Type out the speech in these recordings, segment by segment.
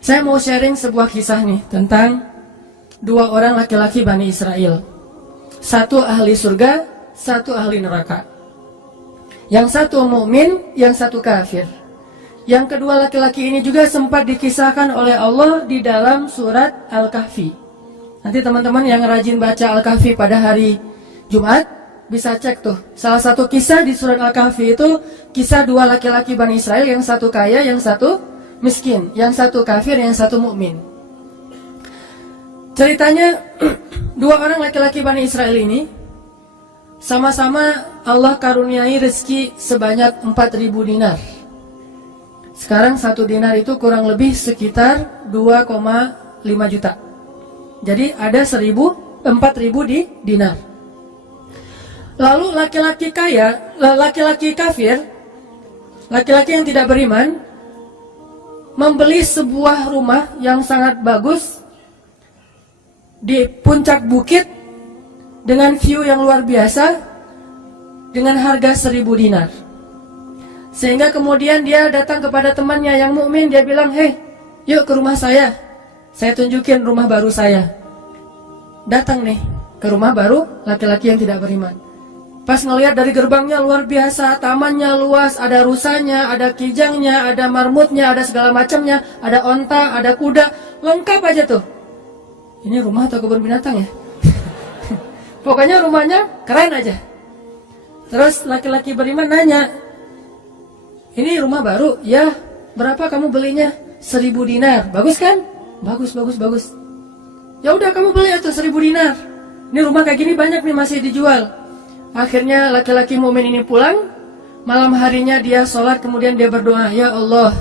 Saya mau sharing sebuah kisah nih tentang dua orang laki-laki Bani Israel. Satu ahli surga, satu ahli neraka. Yang satu mukmin, yang satu kafir. Yang kedua laki-laki ini juga sempat dikisahkan oleh Allah di dalam surat Al-Kahfi. Nanti teman-teman yang rajin baca Al-Kahfi pada hari Jumat bisa cek tuh. Salah satu kisah di surat Al-Kahfi itu kisah dua laki-laki Bani Israel, yang satu kaya, yang satu miskin, yang satu kafir, yang satu mukmin. Ceritanya dua orang laki-laki Bani Israel ini sama-sama Allah karuniai rezeki sebanyak 4.000 dinar. Sekarang satu dinar itu kurang lebih sekitar 2,5 juta. Jadi ada 4.000 di dinar. Lalu laki-laki kaya, laki-laki kafir, laki-laki yang tidak beriman, membeli sebuah rumah yang sangat bagus di puncak bukit dengan view yang luar biasa dengan harga 1.000 dinar. Sehingga kemudian dia datang kepada temannya yang mukmin, dia bilang, "Hei, yuk ke rumah saya tunjukin rumah baru saya." Datang nih ke rumah baru laki-laki yang tidak beriman. Pas ngelihat dari gerbangnya luar biasa, tamannya luas, ada rusanya, ada kijangnya, ada marmutnya, ada segala macamnya, ada onta, ada kuda, lengkap aja tuh. Ini rumah atau kebun binatang ya? Pokoknya rumahnya keren aja. Terus laki-laki beriman nanya, "Ini rumah baru?" "Ya." "Berapa kamu belinya?" 1.000 dinar. "Bagus kan?" "Bagus. "Ya udah kamu beli atau 1.000 dinar. Ini rumah kayak gini banyak nih masih dijual." Akhirnya laki-laki mukmin ini pulang. Malam harinya dia sholat, kemudian dia berdoa, "Ya Allah,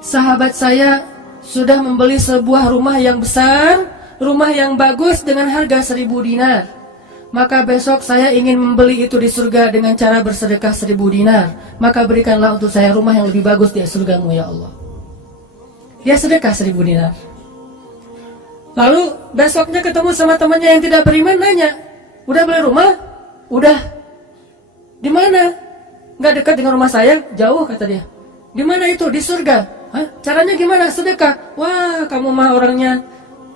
sahabat saya sudah membeli sebuah rumah yang besar, rumah yang bagus dengan harga 1.000 dinar. Maka besok saya ingin membeli itu di surga dengan cara bersedekah 1.000 dinar. Maka berikanlah untuk saya rumah yang lebih bagus di surgamu ya Allah." Dia sedekah 1.000 dinar. Lalu besoknya ketemu sama temannya yang tidak beriman, nanya, "Udah beli rumah?" "Udah." "Di mana?" "Nggak dekat dengan rumah saya, jauh," kata dia. "Di mana itu?" "Di surga." "Hah? Caranya gimana?" "Sedekah." "Wah, kamu mah orangnya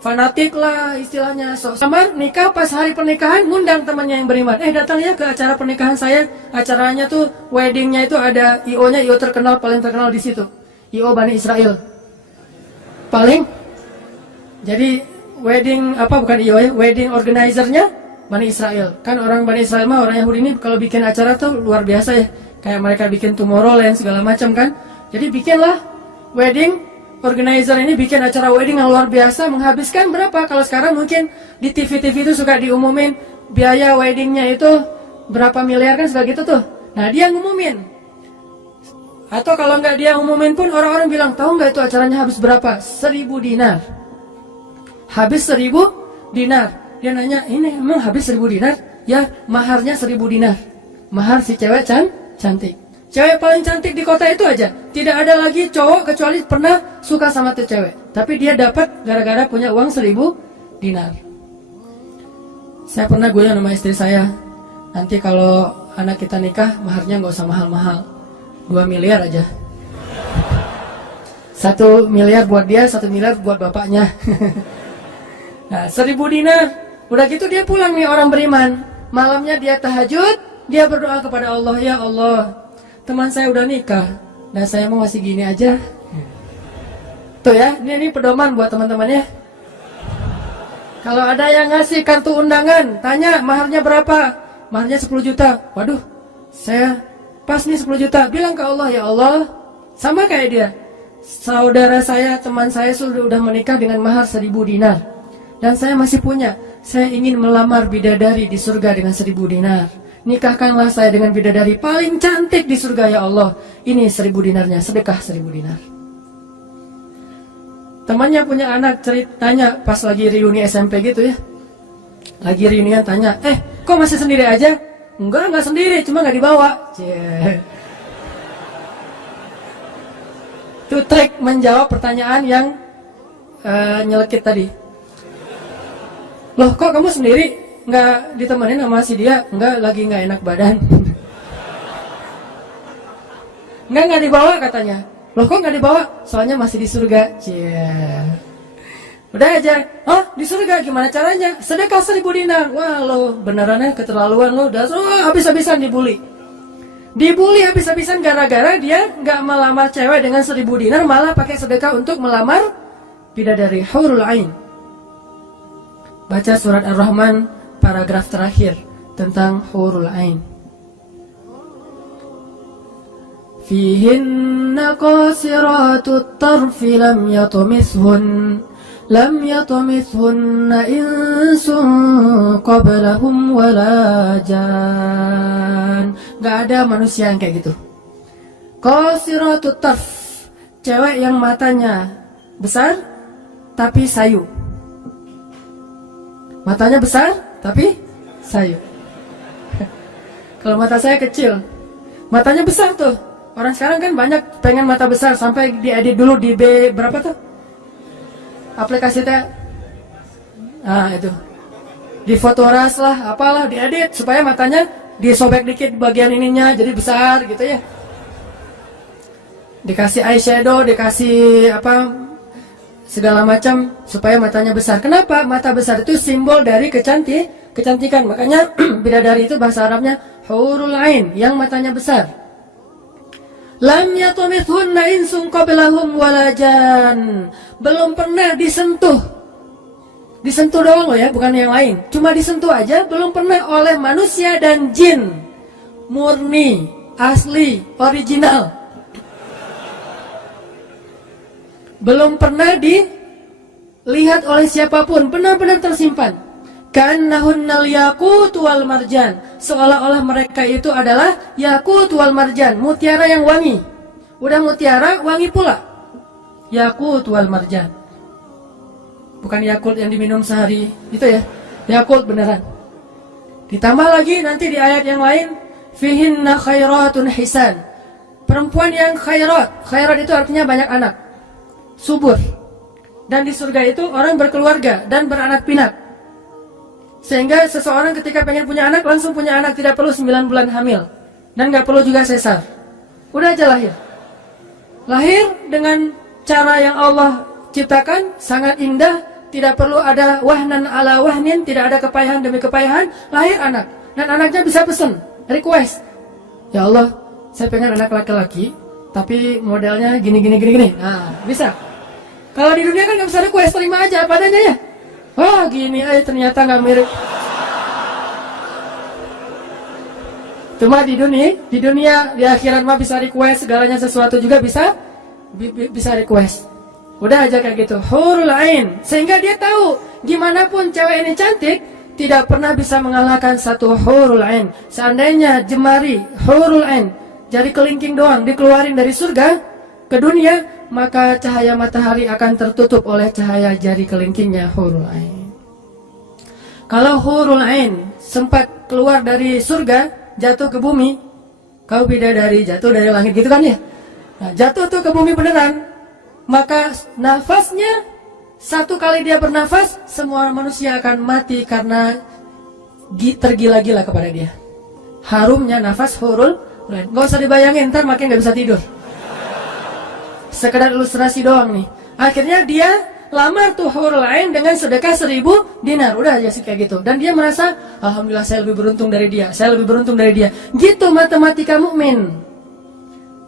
fanatik lah istilahnya." Samar nikah, pas hari pernikahan ngundang temannya yang beriman. "Datang ya ke acara pernikahan saya. Acaranya tuh weddingnya itu ada IO-nya, IO terkenal, paling terkenal di situ. IO Bani Israel. Paling. Jadi wedding bukan IO ya, wedding organizer-nya Bani Israel. Kan orang Bani Israel mah, orang Yahudi ini kalau bikin acara tuh luar biasa ya. Kayak mereka bikin Tomorrowland segala macam kan. Jadi bikinlah wedding organizer ini bikin acara wedding yang luar biasa, menghabiskan berapa? Kalau sekarang mungkin di TV-TV itu suka diumumin biaya weddingnya itu berapa miliar kan, suka gitu tuh. Nah dia ngumumin. Atau kalau nggak dia ngumumin pun orang-orang bilang, "Tahu nggak itu acaranya habis berapa?" 1.000 dinar. Habis 1.000 dinar. Dia nanya, "Ini emang habis 1.000 dinar?" "Ya, maharnya 1.000 dinar. Mahar si cewek cantik. Cewek paling cantik di kota itu aja. Tidak ada lagi cowok kecuali pernah suka sama tuh cewek. Tapi dia dapat gara-gara punya uang 1.000 dinar. Saya pernah goyang sama istri saya, "Nanti kalau anak kita nikah, maharnya nggak usah mahal-mahal. 2 miliar aja. 1 miliar buat dia, 1 miliar buat bapaknya." Nah, 1.000 dinar. Udah gitu dia pulang nih orang beriman. Malamnya dia tahajud, dia berdoa kepada Allah, "Ya Allah, teman saya udah nikah dan saya mau masih gini aja." Tuh ya, ini pedoman buat teman-teman ya. Kalau ada yang ngasih kartu undangan, tanya maharnya berapa? Maharnya 10 juta. "Waduh, saya pas nih 10 juta. Bilang ke Allah, "Ya Allah," sama kayak dia, "saudara saya, teman saya sudah menikah dengan mahar 1.000 dinar. Dan saya masih punya. Saya ingin melamar bidadari di surga dengan 1.000 dinar. Nikahkanlah saya dengan bidadari paling cantik di surga ya Allah. Ini 1.000 dinarnya, sedekah 1.000 dinar." Temannya punya anak, ceritanya pas lagi reuni SMP gitu ya. Lagi reunian tanya, "Kok masih sendiri aja?" Enggak sendiri, cuma nggak dibawa." Itu trik menjawab pertanyaan yang nyelekit tadi. "Loh, kok kamu sendiri? Nggak ditemenin sama si dia?" "Enggak, lagi nggak enak badan." Nggak dibawa katanya. Loh kok nggak dibawa? Soalnya masih di surga. Cie. Udah aja. Oh di surga gimana caranya? Sedekah 1000 dinar. Wah lo benerannya keterlaluan lo. Udah habis-habisan dibully. Dibully habis-habisan gara-gara dia nggak melamar cewek dengan 1000 dinar, malah pakai sedekah untuk melamar bidadari hurul ain. Baca surat Ar-Rahman paragraf terakhir tentang hurul ain. Fihinna qasiratut tarfi lam yatumithunna insun qablahum wala jan. Gak ada manusia yang kayak gitu. Qasiratut tarf, cewek yang matanya besar tapi sayu. Matanya besar tapi sayu. Kalau mata saya kecil, matanya besar tuh. Orang sekarang kan banyak pengen mata besar, sampai diedit dulu di B berapa tuh? Aplikasi teh. Ah itu. Di Fotoras lah, apalah diedit supaya matanya disobek dikit bagian ininya jadi besar gitu ya. Dikasih eyeshadow, dikasih apa segala macam supaya matanya besar. Kenapa? Mata besar itu simbol dari kecantikan. Makanya bidadari itu bahasa Arabnya hurul ain, yang matanya besar. Lam yatumithunna insun qablahum walajan. Belum pernah disentuh. Disentuh doang loh ya, bukan yang lain. Cuma disentuh aja, belum pernah oleh manusia dan jin. Murni, asli, original. Belum pernah dilihat oleh siapapun, benar-benar tersimpan. Kannahunnal yakut wal marjan, seolah-olah mereka itu adalah yakut wal marjan, mutiara yang wangi. Udah mutiara, wangi pula. Yakut wal marjan. Bukan Yakult yang diminum sehari itu ya, Yakult beneran. Ditambah lagi nanti di ayat yang lain, fihinna khairatun hisan, perempuan yang khairat. Khairat itu artinya banyak anak, subur. Dan di surga itu orang berkeluarga dan beranak pinak. Sehingga seseorang ketika pengen punya anak, langsung punya anak, tidak perlu 9 bulan hamil. Dan gak perlu juga sesar. Udah aja lahir. Lahir dengan cara yang Allah ciptakan, sangat indah. Tidak perlu ada wahnan ala wahnin, tidak ada kepayahan demi kepayahan. Lahir anak. Dan anaknya bisa pesen, request. Ya Allah, saya pengen anak laki-laki, tapi modelnya gini. Nah, bisa. Kalau di dunia kan gak bisa request, terima aja apa adanya ya. Wah gini ternyata gak mirip. Cuma di dunia di akhirat mah bisa request, segalanya sesuatu juga bisa request. Udah aja kayak gitu, hurul ain. Sehingga dia tahu, gimana pun cewek ini cantik, tidak pernah bisa mengalahkan satu hurul ain. Seandainya jemari hurul ain, jari kelingking doang dikeluarin dari surga ke dunia, maka cahaya matahari akan tertutup oleh cahaya jari kelingkingnya hurul ain. Kalau hurul ain sempat keluar dari surga, jatuh ke bumi, kau bidadari jatuh dari langit gitu kan ya. Nah, jatuh tuh ke bumi beneran, maka nafasnya, satu kali dia bernafas, semua manusia akan mati karena tergila-gila kepada dia. Harumnya nafas hurul ain. Gak usah dibayangin, ntar makin gak bisa tidur. Sekedar ilustrasi doang nih. Akhirnya dia lamar tuh hurul ain dengan sedekah 1000 dinar. Udah aja sih kayak gitu. Dan dia merasa, alhamdulillah saya lebih beruntung dari dia. Saya lebih beruntung dari dia. Gitu matematika mukmin.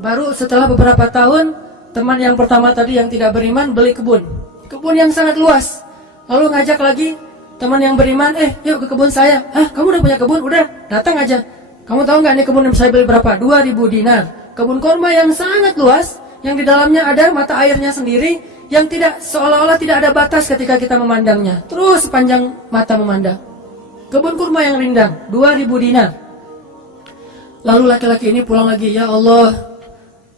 Baru setelah beberapa tahun, teman yang pertama tadi yang tidak beriman beli kebun. Kebun yang sangat luas. Lalu ngajak lagi teman yang beriman, yuk ke kebun saya. Kamu udah punya kebun? Udah, datang aja. Kamu tahu nggak nih kebun yang saya beli berapa? 2000 dinar. Kebun korma yang sangat luas, yang di dalamnya ada mata airnya sendiri, yang tidak seolah-olah tidak ada batas ketika kita memandangnya. Terus sepanjang mata memandang. Kebun kurma yang rindang, 2000 dinar. Lalu laki-laki ini pulang lagi, ya Allah,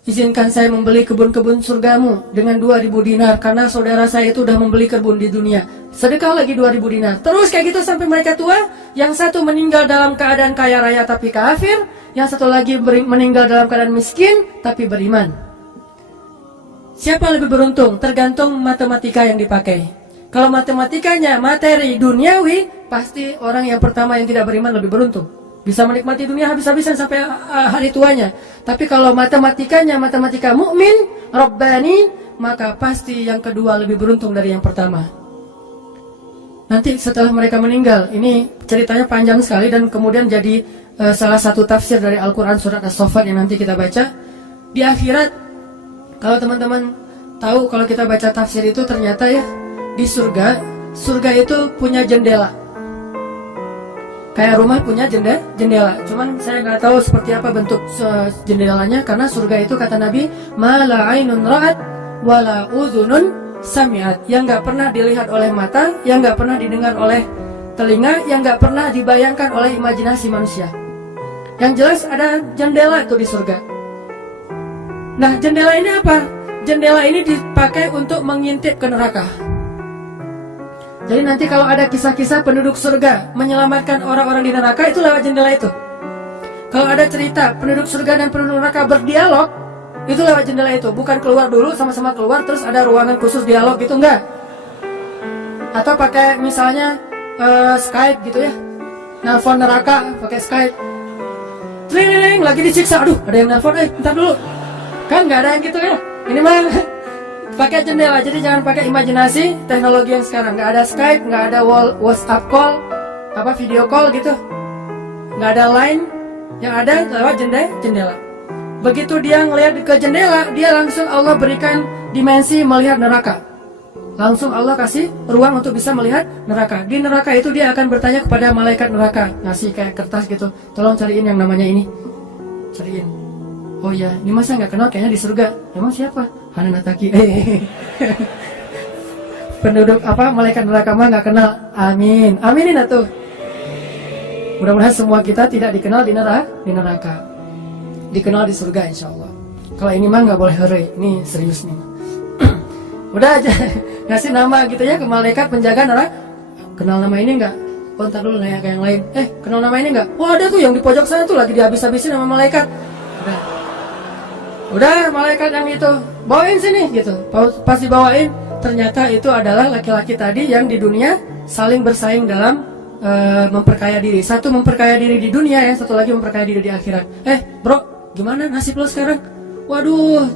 izinkan saya membeli kebun-kebun surgamu dengan 2000 dinar, karena saudara saya itu udah membeli kebun di dunia. Sedekah lagi 2000 dinar. Terus kayak gitu sampai mereka tua. Yang satu meninggal dalam keadaan kaya raya tapi kafir, yang satu lagi meninggal dalam keadaan miskin tapi beriman. Siapa lebih beruntung? Tergantung matematika yang dipakai. Kalau matematikanya materi duniawi, pasti orang yang pertama yang tidak beriman lebih beruntung. bisa menikmati dunia habis-habisan sampai hari tuanya. Tapi kalau matematikanya matematika mukmin, Rabbani, maka pasti yang kedua lebih beruntung dari yang pertama. Nanti setelah mereka meninggal, ini ceritanya panjang sekali dan kemudian jadi salah satu tafsir dari Al-Quran surat As-Saffat yang nanti kita baca. Di akhirat, kalau teman-teman tahu, kalau kita baca tafsir itu ternyata ya, di surga itu punya jendela. Kayak rumah punya jendela. Cuman saya nggak tahu seperti apa bentuk jendelanya, karena surga itu kata Nabi, ma la ainun ra'at wa la udhunun sami'at, yang nggak pernah dilihat oleh mata, yang nggak pernah didengar oleh telinga, yang nggak pernah dibayangkan oleh imajinasi manusia. Yang jelas ada jendela itu di surga. Nah, jendela ini apa? Jendela ini dipakai untuk mengintip ke neraka. Jadi nanti kalau ada kisah-kisah penduduk surga menyelamatkan orang-orang di neraka, itu lewat jendela itu. Kalau ada cerita penduduk surga dan penduduk neraka berdialog, itu lewat jendela itu. Bukan keluar dulu, sama-sama keluar terus ada ruangan khusus dialog gitu, enggak. Atau pakai misalnya Skype gitu ya, nelfon neraka pakai Skype. Tring, lagi disiksa, aduh ada yang nelfon, bentar dulu. Kan nggak ada yang gitu ya. Ini mah pakai jendela, jadi jangan pakai imajinasi teknologi yang sekarang. Nggak ada Skype, nggak ada WhatsApp call, video call gitu, nggak ada line. Yang ada lewat jendela. Begitu dia ngelihat ke jendela, dia langsung Allah berikan dimensi melihat neraka. Langsung Allah kasih ruang untuk bisa melihat neraka. Di neraka itu dia akan bertanya kepada malaikat neraka, ngasih kayak kertas gitu, tolong cariin yang namanya ini, cariin. Oh ya, ini masa nggak kenal, kayaknya di surga. Emang siapa? Hanan Ataki. Penduduk malaikat neraka mah nggak kenal. Amin, aminin atuh. Mudah-mudahan semua kita tidak dikenal di neraka, dikenal di surga insya Allah. Kalau ini mah nggak boleh hore, ini serius nih. Udah aja ngasih nama gitu ya ke malaikat penjaga neraka. Kenal nama ini nggak? Oh, ntar dulu nanya ke yang lain. Kenal nama ini nggak? Oh, ada tuh yang di pojok sana tuh lagi dihabis-habisin sama malaikat. Udah malaikat yang itu bawain sini gitu. Pas dibawain, ternyata itu adalah laki-laki tadi yang di dunia saling bersaing dalam memperkaya diri. Satu memperkaya diri di dunia ya, satu lagi memperkaya diri di akhirat. Bro, gimana nasib lo sekarang? Waduh,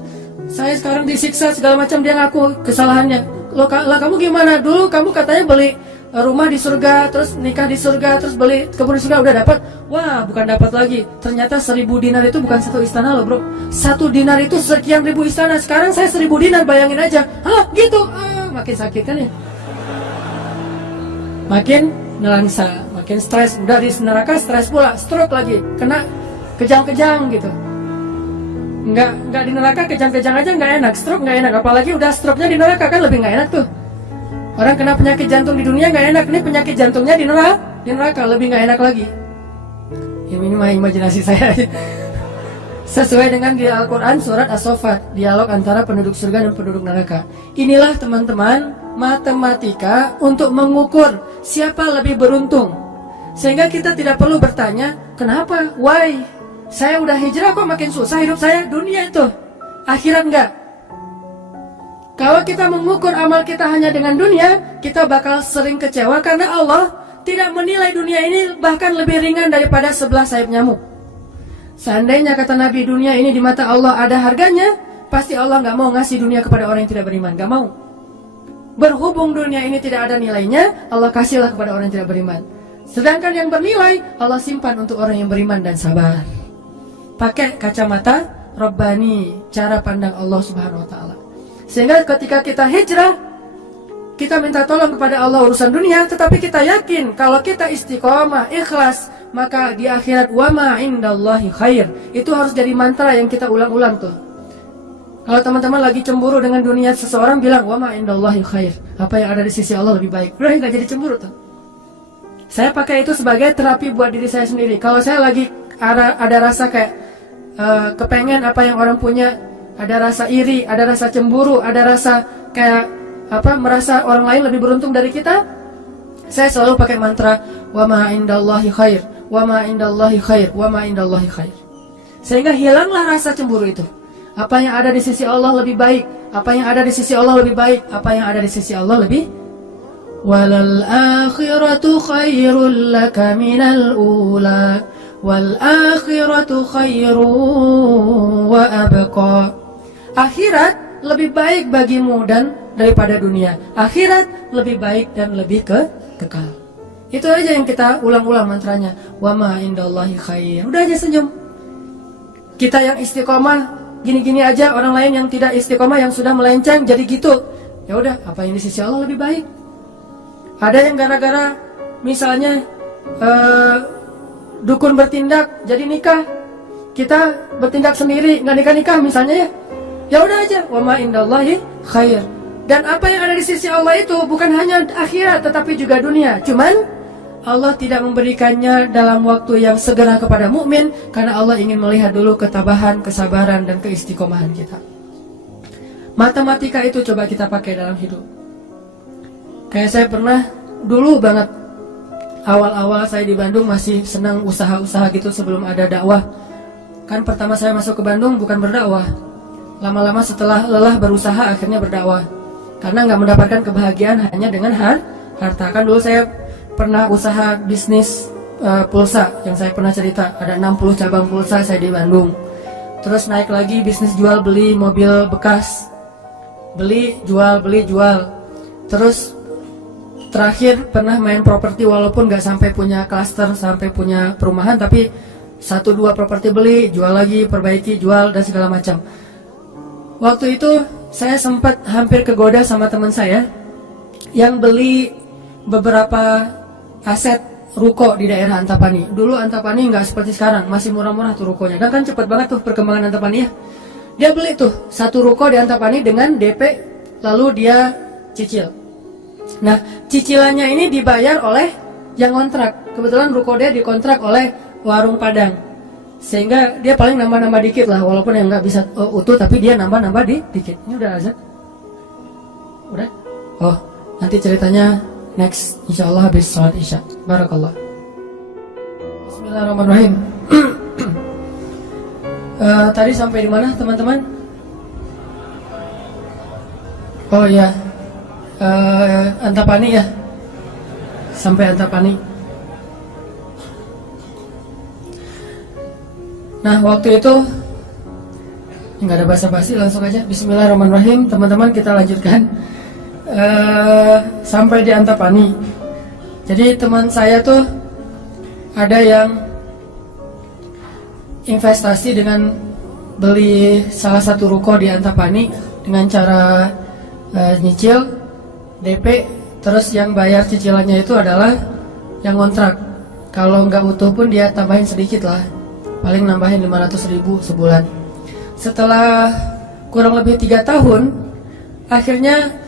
saya sekarang disiksa segala macam, dia ngaku kesalahannya. Lah kamu gimana? Dulu kamu katanya beli rumah di surga, terus nikah di surga, terus beli kebun di surga, udah dapat. Wah, bukan dapat lagi. Ternyata 1000 dinar itu bukan satu istana loh bro. 1 dinar itu sekian ribu istana. Sekarang saya 1000 dinar, bayangin aja. Hah gitu, makin sakit kan ya. Makin nelangsa, makin stres. Udah di neraka stres pula, stroke lagi, kena kejang-kejang gitu. Enggak di neraka kejang-kejang aja nggak enak, stroke nggak enak. Apalagi udah stroke-nya di neraka kan lebih nggak enak tuh. Orang kena penyakit jantung di dunia nggak enak, ini penyakit jantungnya di neraka lebih nggak enak lagi. Ini mah imajinasi saya. Sesuai dengan di Al-Quran surat As-Saffat, dialog antara penduduk surga dan penduduk neraka. Inilah teman-teman matematika untuk mengukur siapa lebih beruntung. Sehingga kita tidak perlu bertanya, kenapa? Why? Saya udah hijrah kok makin susah hidup saya. Dunia itu, akhirat enggak. Kalau kita mengukur amal kita hanya dengan dunia, kita bakal sering kecewa karena Allah tidak menilai dunia ini bahkan lebih ringan daripada 11 sayap nyamuk. Seandainya kata Nabi dunia ini di mata Allah ada harganya, pasti Allah nggak mau ngasih dunia kepada orang yang tidak beriman, nggak mau. Berhubung dunia ini tidak ada nilainya, Allah kasihlah kepada orang yang tidak beriman. Sedangkan yang bernilai, Allah simpan untuk orang yang beriman dan sabar. Pakai kacamata Rabbani, cara pandang Allah Subhanahu Wa Taala. Sehingga ketika kita hijrah, kita minta tolong kepada Allah urusan dunia, tetapi kita yakin kalau kita istiqomah, ikhlas, maka di akhirat wa ma indallahi khair. Itu harus jadi mantra yang kita ulang-ulang tuh. Kalau teman-teman lagi cemburu dengan dunia, seseorang bilang wa ma indallahi khair. Apa yang ada di sisi Allah lebih baik. Udah nggak jadi cemburu tuh. Saya pakai itu sebagai terapi buat diri saya sendiri. Kalau saya lagi ada rasa kayak kepengen apa yang orang punya, ada rasa iri, ada rasa cemburu, ada rasa kayak merasa orang lain lebih beruntung dari kita, saya selalu pakai mantra wa ma indallahi khair, wa ma indallahi khair, wa ma indallahi khair. Sehingga hilanglah rasa cemburu itu. Apa yang ada di sisi Allah lebih baik, apa yang ada di sisi Allah lebih baik, apa yang ada di sisi Allah lebih. Walal akhiratu khairul laka minal ula wal akhiratu khairun wa abqa. Akhirat lebih baik bagimu dan daripada dunia. Akhirat lebih baik dan lebih kekal. Itu aja yang kita ulang-ulang mantranya. Wa ma indallahi khair. Udah aja senyum. Kita yang istiqomah gini-gini aja, orang lain yang tidak istiqomah, yang sudah melenceng jadi gitu. Ya udah, apa yang di sisi Allah lebih baik. Ada yang gara-gara misalnya dukun bertindak jadi nikah, kita bertindak sendiri nggak nikah-nikah misalnya ya. Ya udah aja, wa ma indallahi khair. Dan apa yang ada di sisi Allah itu bukan hanya akhirat tetapi juga dunia. Cuman Allah tidak memberikannya dalam waktu yang segera kepada mukmin karena Allah ingin melihat dulu ketabahan, kesabaran dan keistiqomahan kita. Matematika itu coba kita pakai dalam hidup. Kayak saya pernah dulu banget, awal-awal saya di Bandung masih senang usaha-usaha gitu sebelum ada dakwah. Kan pertama saya masuk ke Bandung bukan berdakwah. Lama-lama setelah lelah berusaha akhirnya berdakwah. Karena nggak mendapatkan kebahagiaan hanya dengan harta. Kan dulu saya pernah usaha bisnis pulsa yang saya pernah cerita, ada 60 cabang pulsa saya di Bandung. Terus naik lagi bisnis jual beli mobil bekas, beli jual. Terus terakhir pernah main properti walaupun nggak sampai punya klaster, sampai punya perumahan, tapi 1-2 properti beli, jual lagi, perbaiki, jual dan segala macam. Waktu itu saya sempat hampir kegoda sama teman saya yang beli beberapa aset ruko di daerah Antapani. Dulu Antapani nggak seperti sekarang, masih murah-murah tuh rukonya. Dan kan cepat banget tuh perkembangan Antapani ya. Dia beli tuh 1 ruko di Antapani dengan DP, lalu dia cicil. Nah, cicilannya ini dibayar oleh yang kontrak. Kebetulan ruko dia dikontrak oleh warung Padang, sehingga dia paling nambah-nambah dikit lah, walaupun yang nggak bisa utuh, tapi dia nambah-nambah dikit. Ini udah azan? Udah? Oh, nanti ceritanya next, insya Allah habis sholat isya. Barakallah. Bismillahirrahmanirrahim. Tadi sampai di mana teman-teman? Oh ya, Antapani ya. Sampai Antapani. Nah waktu itu nggak ada basa-basi, langsung aja Bismillahirrahmanirrahim. Teman-teman kita lanjutkan. Sampai di Antapani. Jadi teman saya tuh ada yang investasi dengan beli salah satu ruko di Antapani dengan cara nyicil DP, terus yang bayar cicilannya itu adalah yang kontrak. Kalau nggak utuh pun dia tambahin sedikit lah, paling nambahin 500.000 sebulan. Setelah kurang lebih 3 tahun, akhirnya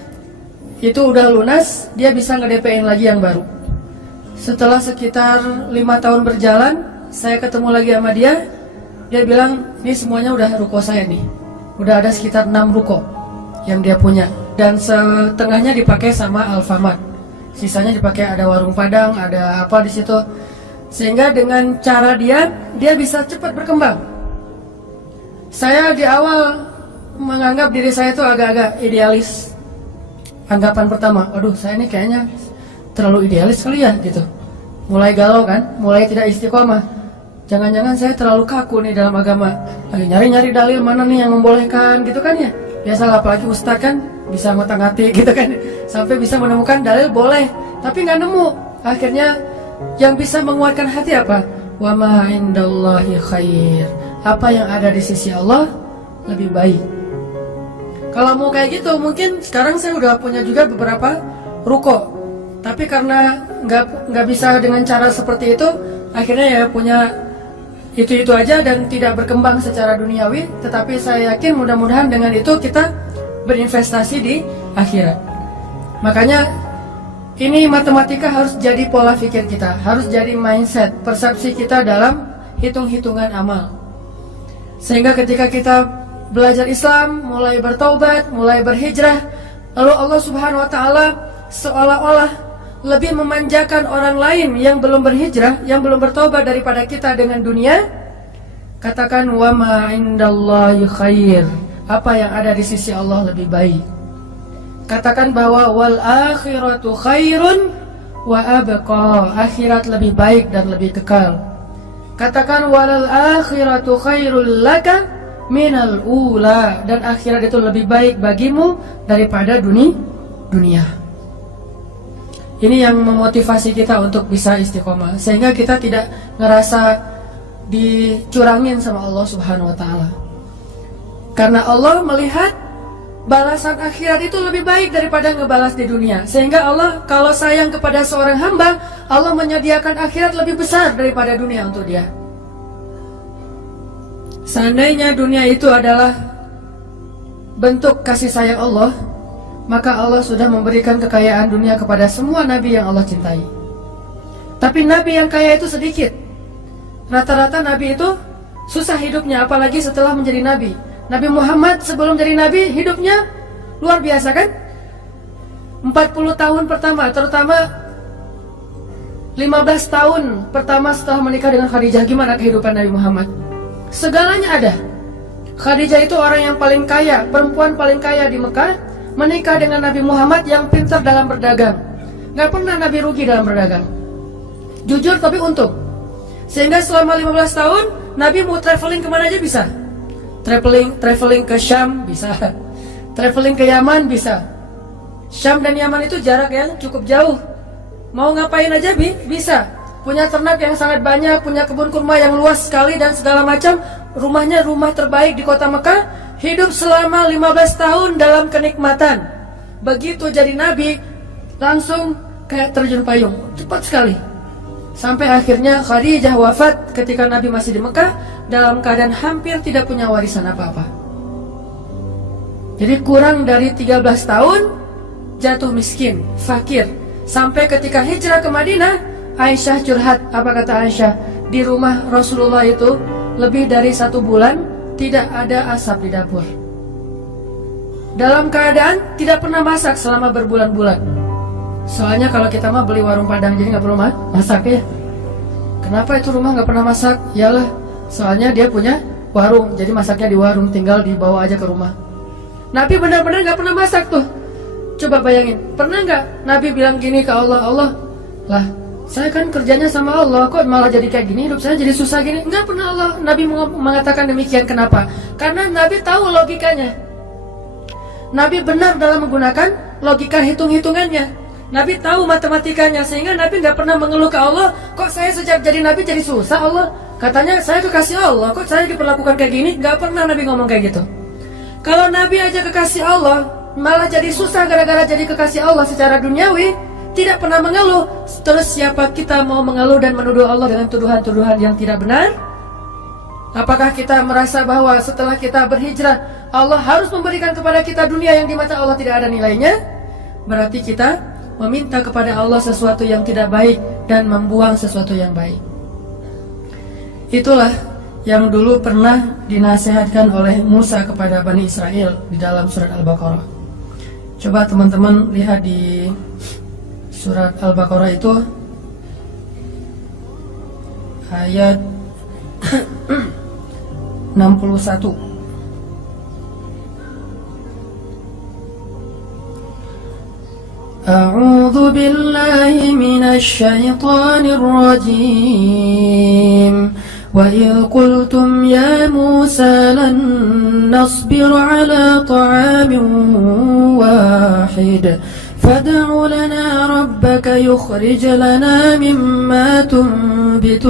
itu udah lunas, dia bisa nge-DP-in lagi yang baru. Setelah sekitar 5 tahun berjalan, saya ketemu lagi sama dia. Dia bilang, ini semuanya udah ruko saya nih. Udah ada sekitar 6 ruko yang dia punya. Dan setengahnya dipakai sama Alfamart. Sisanya dipakai ada warung Padang, ada apa di situ. Sehingga dengan cara dia bisa cepat berkembang. Saya di awal menganggap diri saya itu agak-agak idealis. Anggapan pertama, waduh saya ini kayaknya terlalu idealis kali ya gitu. Mulai galau kan, mulai tidak istiqomah. Jangan-jangan saya terlalu kaku nih dalam agama. Lagi nyari-nyari dalil mana nih yang membolehkan gitu kan ya. Biasalah apalagi ustaz kan bisa ngotak-ngatik gitu kan. Sampai bisa menemukan dalil boleh, tapi nggak nemu. Akhirnya yang bisa menguatkan hati apa? Wa ma indallahi khair. Apa yang ada di sisi Allah lebih baik. Kalau mau kayak gitu, mungkin sekarang saya udah punya juga beberapa ruko. Tapi karena nggak bisa dengan cara seperti itu, akhirnya ya punya itu aja dan tidak berkembang secara duniawi. Tetapi saya yakin mudah-mudahan dengan itu kita berinvestasi di akhirat. Makanya ini matematika harus jadi pola pikir kita, harus jadi mindset, persepsi kita dalam hitung-hitungan amal. Sehingga ketika kita belajar Islam, mulai bertaubat, mulai berhijrah, lalu Allah Subhanahu wa taala seolah-olah lebih memanjakan orang lain yang belum berhijrah, yang belum bertaubat daripada kita dengan dunia. Katakan wa ma indallahi khair. Apa yang ada di sisi Allah lebih baik. Katakan bahwa wal akhiratu khairun wa abqa. Akhirat lebih baik dan lebih kekal. Katakan walal akhiratu khairul laka minal ula, dan akhirat itu lebih baik bagimu daripada dunia. Ini yang memotivasi kita untuk bisa istiqomah, sehingga kita tidak ngerasa dicurangin sama Allah Subhanahu wa taala. Karena Allah melihat balasan akhirat itu lebih baik daripada ngebalas di dunia. Sehingga Allah kalau sayang kepada seorang hamba, Allah menyediakan akhirat lebih besar daripada dunia untuk dia. Seandainya dunia itu adalah bentuk kasih sayang Allah, maka Allah sudah memberikan kekayaan dunia kepada semua nabi yang Allah cintai. Tapi nabi yang kaya itu sedikit. Rata-rata nabi itu susah hidupnya, apalagi setelah menjadi nabi. Nabi Muhammad sebelum jadi nabi hidupnya luar biasa kan? 40 tahun pertama, terutama 15 tahun pertama setelah menikah dengan Khadijah, gimana kehidupan Nabi Muhammad? Segalanya ada. Khadijah itu orang yang paling kaya, perempuan paling kaya di Mekah, menikah dengan Nabi Muhammad yang pintar dalam berdagang. Gak pernah Nabi rugi dalam berdagang. Jujur tapi untung. Sehingga selama 15 tahun Nabi mau traveling kemana aja bisa. Traveling ke Syam bisa, traveling ke Yaman bisa. Syam dan Yaman itu jarak yang cukup jauh. Mau ngapain aja bisa. Punya ternak yang sangat banyak, punya kebun kurma yang luas sekali dan segala macam. Rumahnya rumah terbaik di kota Mekah. Hidup selama 15 tahun dalam kenikmatan. Begitu jadi nabi, langsung kayak terjun payung, cepat sekali. Sampai akhirnya Khadijah wafat ketika Nabi masih di Mekah dalam keadaan hampir tidak punya warisan apa-apa. Jadi kurang dari 13 tahun jatuh miskin, fakir. Sampai ketika hijrah ke Madinah, Aisyah curhat. Apa kata Aisyah? Di rumah Rasulullah itu lebih dari 1 bulan tidak ada asap di dapur. Dalam keadaan tidak pernah masak selama berbulan-bulan. Soalnya kalau kita mah beli warung Padang jadi nggak perlu masak ya. Kenapa itu rumah nggak pernah masak? Yalah, soalnya dia punya warung, jadi masaknya di warung, tinggal dibawa aja ke rumah. Nabi benar-benar nggak pernah masak tuh. Coba bayangin, pernah nggak Nabi bilang gini ke Allah, Allah, lah saya kan kerjanya sama Allah, kok malah jadi kayak gini, hidup saya jadi susah gini? Nggak pernah Allah Nabi mengatakan demikian. Kenapa? Karena Nabi tahu logikanya. Nabi benar dalam menggunakan logika hitung-hitungannya. Nabi tahu matematikanya, sehingga Nabi nggak pernah mengeluh ke Allah, kok saya sejak jadi Nabi jadi susah Allah. Katanya saya kekasih Allah, kok saya diperlakukan kayak gini? Nggak pernah Nabi ngomong kayak gitu. Kalau Nabi aja kekasih Allah, malah jadi susah gara-gara jadi kekasih Allah secara duniawi, tidak pernah mengeluh. Terus siapa kita mau mengeluh dan menuduh Allah dengan tuduhan-tuduhan yang tidak benar? Apakah kita merasa bahwa setelah kita berhijrah, Allah harus memberikan kepada kita dunia yang di mata Allah tidak ada nilainya? Berarti kita meminta kepada Allah sesuatu yang tidak baik dan membuang sesuatu yang baik. Itulah yang dulu pernah dinasihatkan oleh Musa kepada Bani Israel di dalam surat Al-Baqarah. Coba teman-teman lihat di surat Al-Baqarah itu ayat 61. أعوذ بالله من الشيطان الرجيم وإذ قلتم يا موسى لن نصبر على طعام واحد فادع لنا ربك يخرج لنا مما تنبت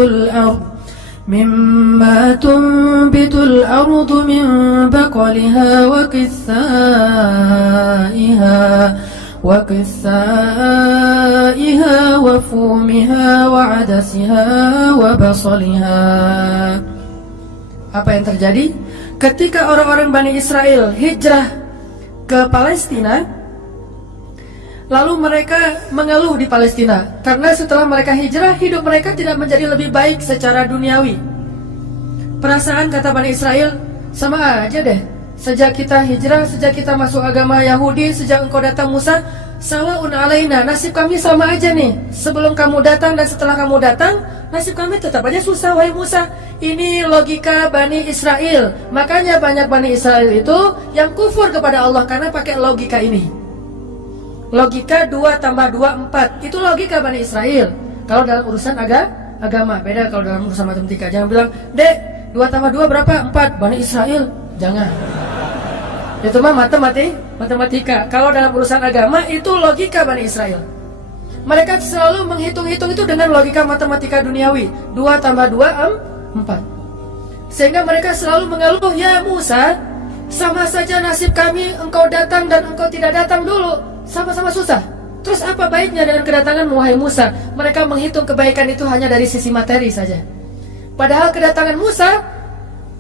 الأرض من بقلها وقثائها وفومها وعدسها وبصلها. Apa yang terjadi? Ketika orang-orang Bani Israel hijrah ke Palestina, lalu mereka mengeluh di Palestina karena setelah mereka hijrah, hidup mereka tidak menjadi lebih baik secara duniawi. Perasaan kata Bani Israel, sama aja deh. Sejak kita hijrah, sejak kita masuk agama Yahudi, sejak engkau datang Musa, sawa'un alaina, nasib kami sama aja nih. Sebelum kamu datang dan setelah kamu datang, nasib kami tetap aja susah, wahai Musa. Ini logika Bani Israel. Makanya banyak Bani Israel itu yang kufur kepada Allah karena pakai logika ini. Logika 2 tambah 2, 4. Itu logika Bani Israel kalau dalam urusan agama. Beda kalau dalam urusan matematika. Jangan bilang, "Dek, 2 tambah 2 berapa? 4." Bani Israel. Jangan. Itu mah matematika. Kalau dalam urusan agama itu logika Bani Israel. Mereka selalu menghitung-hitung itu dengan logika matematika duniawi. 2 tambah 2 4. Sehingga mereka selalu mengeluh, "Ya Musa, sama saja nasib kami, engkau datang dan engkau tidak datang dulu. Sama-sama susah. Terus apa baiknya dengan kedatangan wahai Musa?" Mereka menghitung kebaikan itu hanya dari sisi materi saja. Padahal kedatangan Musa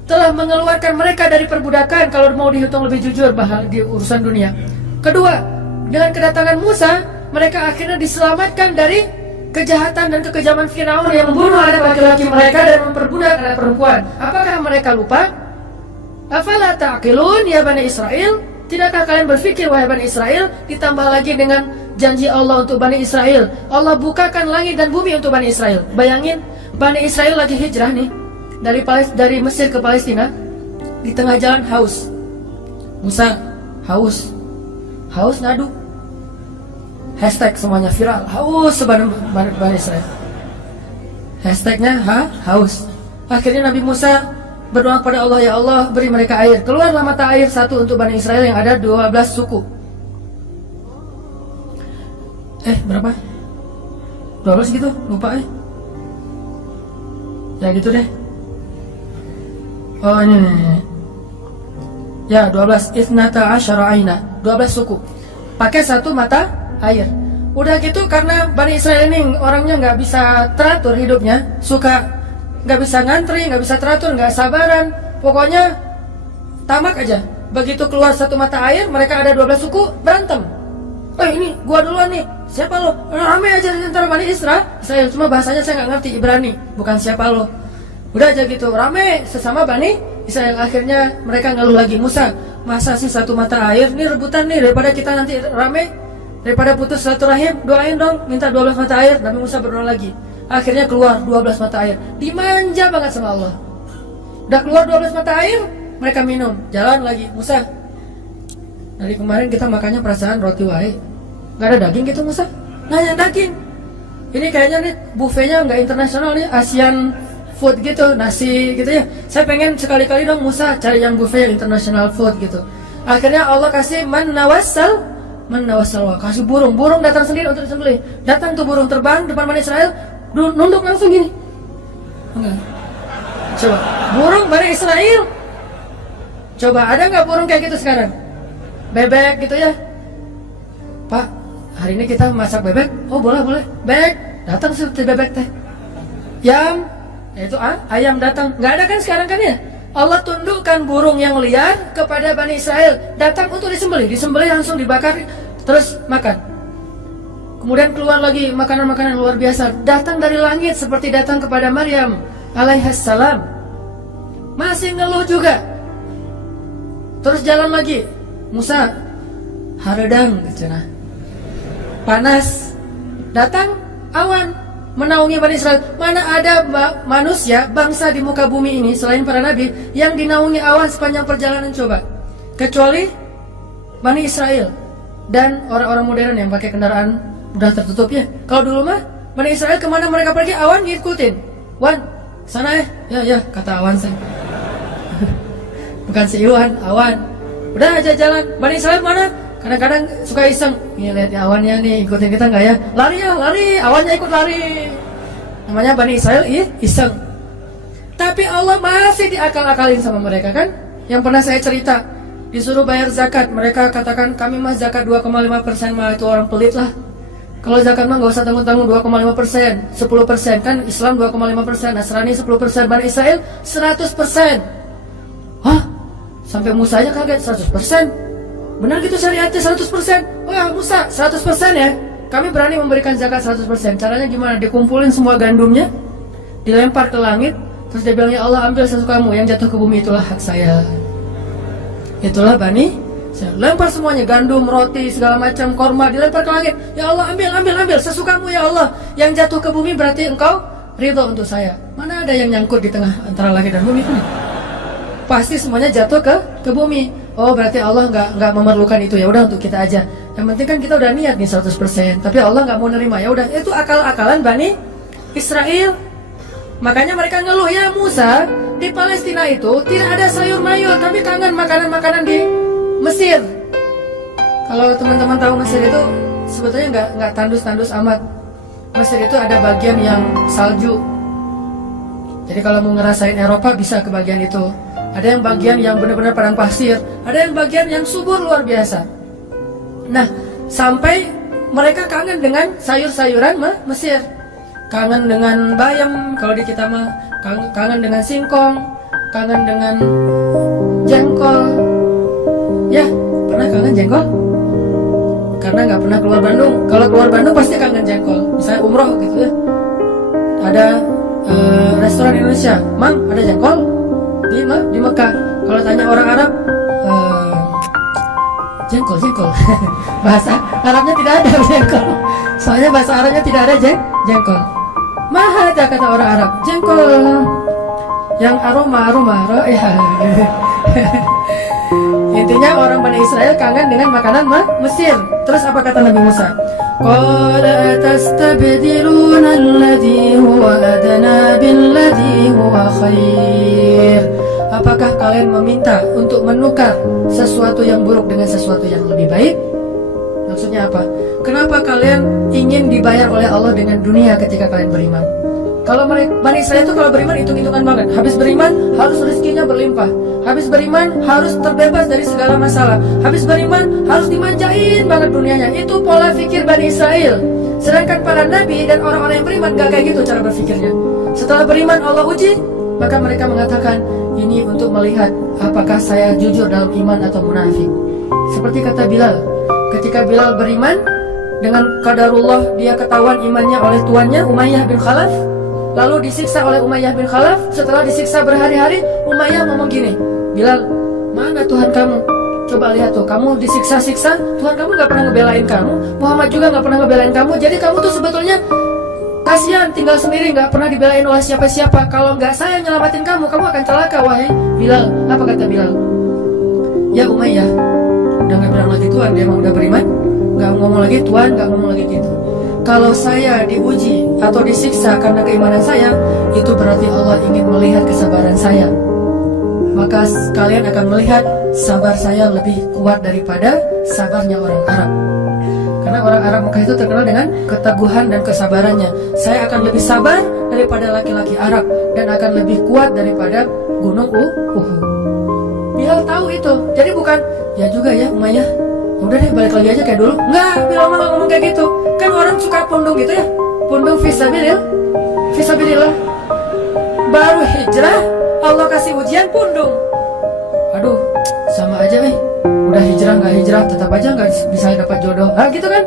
telah mengeluarkan mereka dari perbudakan kalau mau dihitung lebih jujur bahal di urusan dunia. Kedua, dengan kedatangan Musa, mereka akhirnya diselamatkan dari kejahatan dan kekejaman Firaun yang membunuh anak laki-laki mereka dan memperbudak anak perempuan. Apakah mereka lupa? Afala ta'qilun ya Bani Israel? Tidakkah kalian berpikir wahai Bani Israel? Ditambah lagi dengan janji Allah untuk Bani Israel. Allah bukakan langit dan bumi untuk Bani Israel. Bayangin, Bani Israel lagi hijrah nih dari Mesir ke Palestina. Di tengah jalan haus. Musa haus ngadu. Hashtag semuanya viral. Haus Bani Israel. Hashtagnya haus. Akhirnya Nabi Musa berdoa kepada Allah, "Ya Allah, beri mereka air." Keluarlah mata air satu untuk Bani Israel yang ada 12 suku. Berapa? 12 gitu? Lupa Ya gitu deh. Oh ini. Ya 12. Ithnata asyara aina. 12 suku. Pakai satu mata air. Udah gitu karena Bani Israel ini orangnya nggak bisa teratur hidupnya, suka nggak bisa ngantri, nggak bisa teratur, nggak sabaran, pokoknya tamak aja. Begitu keluar satu mata air, mereka ada 12 suku berantem. Ini gua duluan nih, siapa lo? Rame aja antara Bani Israel. Cuma bahasanya saya nggak ngerti Ibrani, bukan siapa lo. Udah aja gitu, rame sesama Bani Israel. Akhirnya mereka ngeluh lagi, "Musa, masa sih satu mata air? Nih rebutan nih, daripada kita nanti rame, daripada putus silaturahim, doain dong, minta 12 mata air." Nabi Musa berdoa lagi. Akhirnya keluar 12 mata air. Dimanja banget sama Allah. Udah keluar 12 mata air, mereka minum. Jalan lagi, "Musa, dari kemarin kita makannya perasaan roti wae, gak ada daging gitu Musa?" Nanya daging. Ini kayaknya nih buffetnya nggak internasional nih, Asian food gitu, nasi gitu ya. Saya pengen sekali-kali dong Musa cari yang buffet yang international food gitu. Akhirnya Allah kasih man nawassal, kasih burung datang sendiri untuk disembelih. Datang tuh burung terbang depan Bani Israel, nunduk langsung gini. Enggak. Coba burung Bani Israel. Coba ada nggak burung kayak gitu sekarang? Bebek gitu ya. "Pak, hari ini kita masak bebek." "Oh boleh. Bebek datang seperti bebek teh. Yam, yaitu ayam datang. Nggak ada kan sekarang kan ya? Allah tundukkan burung yang liar kepada Bani Israel, datang untuk disembelih langsung dibakar, terus makan. Kemudian keluar lagi makanan-makanan luar biasa, datang dari langit seperti datang kepada Maryam alaihissalam. Masih ngeluh juga. Terus jalan lagi, "Musa, haredang cenah. Panas." Datang awan menaungi Bani Israel. Mana ada manusia, bangsa di muka bumi ini selain para nabi yang dinaungi awan sepanjang perjalanan coba, kecuali Bani Israel dan orang-orang modern yang pakai kendaraan udah tertutup ya. Kalau dulu mah Bani Israel kemana mereka pergi awan ngikutin. "Wan, sana ya kata awan saya. Bukan si Iwan, awan. Udah aja jalan. Bani Israel mana? Kadang-kadang suka iseng, "Nih lihat awannya nih, ikutin kita nggak ya?" Lari, awannya ikut lari. Namanya Bani Israel, iseng. Tapi Allah masih diakal-akalin sama mereka kan? Yang pernah saya cerita, disuruh bayar zakat, mereka katakan, "Kami mah zakat 2,5% mah itu orang pelit lah. Kalau zakat mah nggak usah tanggung-tanggung 2,5%, 10% kan Islam 2,5%, Nasrani 10%, Bani Israel 100%. Hah? Sampai Musa aja kaget, 100%? Benar gitu syariatnya 100%? Wah Musa 100% ya? Kami berani memberikan zakat 100%. Caranya gimana? Dikumpulin semua gandumnya, dilempar ke langit, terus dia bilang, "Ya Allah, ambil sesukamu, yang jatuh ke bumi itulah hak saya." Itulah Bani. Saya lempar semuanya, gandum, roti, segala macam, korma, dilempar ke langit. "Ya Allah, ambil sesukamu ya Allah. Yang jatuh ke bumi berarti engkau ridho untuk saya." Mana ada yang nyangkut di tengah antara langit dan bumi kan? Pasti semuanya jatuh ke bumi. Oh berarti Allah nggak memerlukan itu, ya udah untuk kita aja. Yang penting kan kita udah niat nih 100%, tapi Allah nggak mau nerima. Ya udah, itu akal-akalan Bani Israel. Makanya mereka ngeluh, ya Musa, di Palestina itu tidak ada sayur mayur, tapi kangen makanan-makanan di Mesir. Kalau teman-teman tahu Mesir itu sebetulnya nggak tandus-tandus amat. Mesir itu ada bagian yang salju. Jadi kalau mau ngerasain Eropa bisa ke bagian itu. Ada yang bagian yang benar-benar padang pasir, ada yang bagian yang subur luar biasa. Nah, sampai mereka kangen dengan sayur-sayuran Mesir. Kangen dengan bayam, kalau di kita mah kangen dengan singkong, kangen dengan jengkol. Ya, pernah kangen jengkol? Karena nggak pernah keluar Bandung. Kalau keluar Bandung pasti kangen jengkol. Misalnya umroh gitu ya. Ada restoran Indonesia, Mang, ada jengkol? Di Mekah. Kalau tanya orang Arab, jengkol. Bahasa Arabnya tidak ada jengkol. Soalnya bahasa Arabnya tidak ada jengkol. Mahal kata orang Arab, jengkol yang aroma. Ya. Intinya orang Bani Israel kangen dengan makanan Mesir. Terus apa kata Nabi Musa? Qala tastabdiluna alladhi huwa adna billadhi huwa khair. Apakah kalian meminta untuk menukar sesuatu yang buruk dengan sesuatu yang lebih baik? Maksudnya apa? Kenapa kalian ingin dibayar oleh Allah dengan dunia ketika kalian beriman? Kalau Bani Israel itu kalau beriman hitung-hitungan banget. Habis beriman harus rezekinya berlimpah. Habis beriman harus terbebas dari segala masalah. Habis beriman harus dimanjain banget dunianya. Itu pola pikir Bani Israel. Sedangkan para nabi dan orang-orang yang beriman gak kayak gitu cara berpikirnya. Setelah beriman Allah uji, maka mereka mengatakan, ini untuk melihat apakah saya jujur dalam iman atau munafik. Seperti kata Bilal, ketika Bilal beriman, dengan qadarullah dia ketahuan imannya oleh tuannya Umayyah bin Khalaf, lalu disiksa oleh Umayyah bin Khalaf. Setelah disiksa berhari-hari, Umayyah ngomong gini, Bilal, mana Tuhan kamu? Coba lihat tuh, kamu disiksa-siksa, Tuhan kamu gak pernah ngebelain kamu, Muhammad juga gak pernah ngebelain kamu. Jadi kamu tuh sebetulnya kasihan tinggal sendiri, gak pernah dibelain oleh siapa-siapa. Kalau gak saya nyelamatin kamu, kamu akan celaka wahai Bilal. Apa kata Bilal? Ya Umayyah, udah gak bilang lagi Tuhan, dia emang udah beriman, gak ngomong lagi Tuhan, gak ngomong lagi gitu. Kalau saya diuji atau disiksa karena keimanan saya, itu berarti Allah ingin melihat kesabaran saya. Maka kalian akan melihat sabar saya lebih kuat daripada sabarnya orang Arab. Karena orang Arab Mekah itu terkenal dengan keteguhan dan kesabarannya. Saya akan lebih sabar daripada laki-laki Arab dan akan lebih kuat daripada gunung Uhud. Bilal tahu itu. Jadi bukan, ya juga ya Umayyah, udah deh balik lagi aja kayak dulu. Enggak, Bilal malah ngomong kayak gitu. Kan orang suka pundung gitu ya, pundung fisabilillah. Baru hijrah Allah kasih ujian pundung. Aduh, sama aja udah hijrah nggak hijrah tetap aja nggak bisa dapat jodoh. Gitu kan.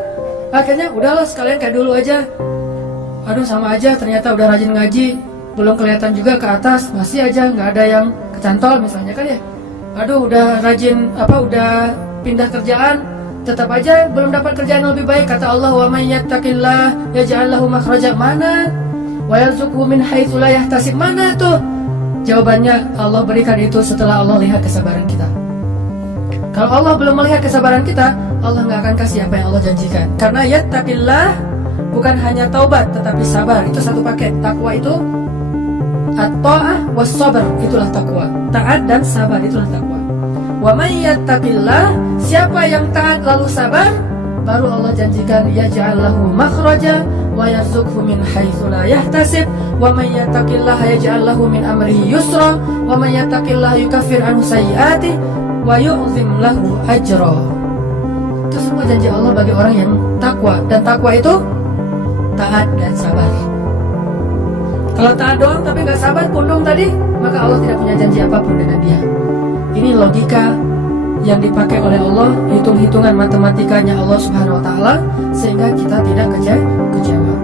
Akhirnya udahlah sekalian kayak dulu aja. Aduh sama aja, ternyata udah rajin ngaji, belum kelihatan juga ke atas, masih aja nggak ada yang kecantol misalnya kan ya. Aduh udah rajin udah pindah kerjaan, tetap aja belum dapat kerjaan yang lebih baik. Kata Allah, wa may yattaqillah yaj'al lahu makhraja. Mana? Wa yarzuqhu min haitsu la yahtasib. Mana tuh? Jawabannya Allah berikan itu setelah Allah lihat kesabaran kita. Kalau Allah belum melihat kesabaran kita, Allah nggak akan kasih apa yang Allah janjikan. Karena yattaqillah bukan hanya taubat tetapi sabar, itu satu paket. Takwa itu at-ta'ah was sabr, itulah takwa. Taat dan sabar itulah takwa. Wa may yattaqillah, siapa yang taat lalu sabar, baru Allah janjikan yaj'al lahu makhraja wa yarzuqhu min haitsu la yahtasib wa may yattaqillaha yaj'al lahu min amrihi yusra wa may yattaqillaha yukaffir anhu sayyi'atihi wa yu'zim lahu ajra. Itu semua janji Allah bagi orang yang takwa, dan takwa itu taat dan sabar. Kalau taat doang tapi nggak sabar, pundung tadi, maka Allah tidak punya janji apapun dengan dia. Ini logika yang dipakai oleh Allah, hitung-hitungan matematikanya Allah Subhanahu wa taala, sehingga kita tidak kecewa.